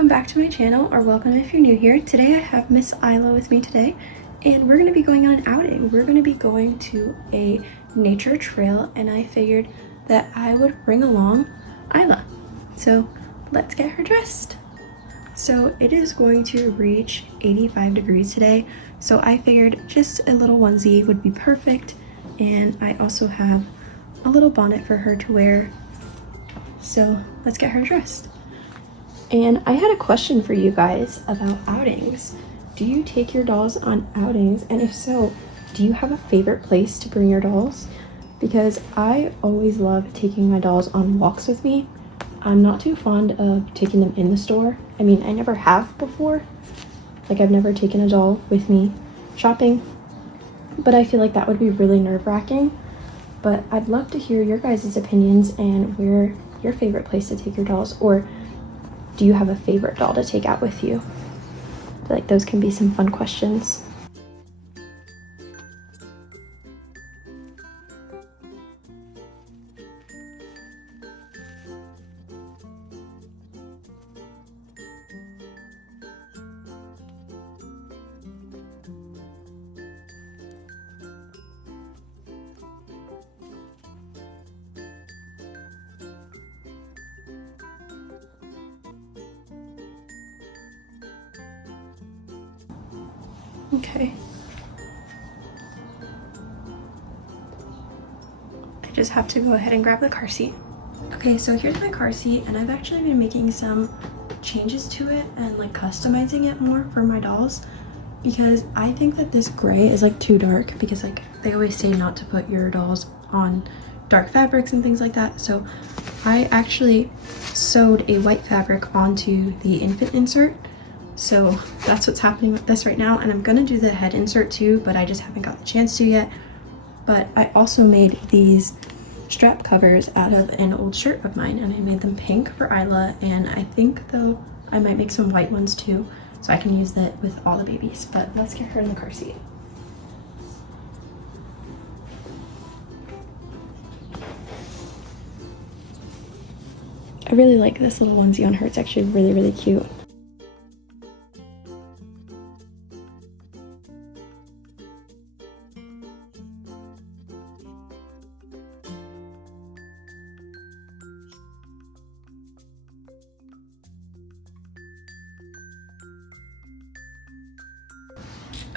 welcome back to my channel, or welcome if you're new here. Today I have Miss Isla with me today, and we're going to be going on an outing. We're going to be going to a nature trail, and I figured that I would bring along Isla. So let's get her dressed. So it is going to reach 85 degrees today, so I figured just a little onesie would be perfect, and I also have a little bonnet for her to wear. So let's get her dressed. And I had a question for you guys about outings. Do you take your dolls on outings? And if so, do you have a favorite place to bring your dolls? Because I always love taking my dolls on walks with me. I'm not too fond of taking them in the store. I mean, I never have before. Like, I've never taken a doll with me shopping. But I feel like that would be really nerve-wracking. But I'd love to hear your guys' opinions and where your favorite place to take your dolls, or do you have a favorite doll to take out with you? I feel like those can be some fun questions. Okay. I just have to go ahead and grab the car seat. Okay, so here's my car seat, and I've actually been making some changes to it and like customizing it more for my dolls, because I think that this gray is like too dark, because like they always say not to put your dolls on dark fabrics and things like that. So I actually sewed a white fabric onto the infant insert. So that's what's happening with this right now, and I'm gonna do the head insert too, but I just haven't got the chance to yet. But I also made these strap covers out of an old shirt of mine, and I made them pink for Isla, and I think though I might make some white ones too, so I can use that with all the babies. But let's get her in the car seat. I really like this little onesie on her. It's actually really, really cute.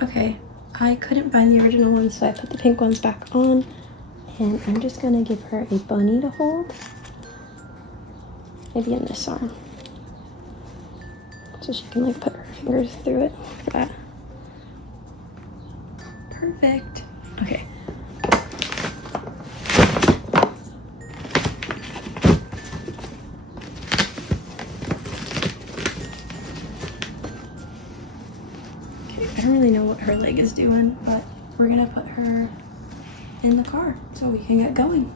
Okay, I couldn't find the original ones, so I put the pink ones back on, and I'm just gonna give her a bunny to hold, maybe in this arm, so she can like put her fingers through it like that. Perfect. Okay. I don't really know what her leg is doing, but we're gonna put her in the car so we can get going.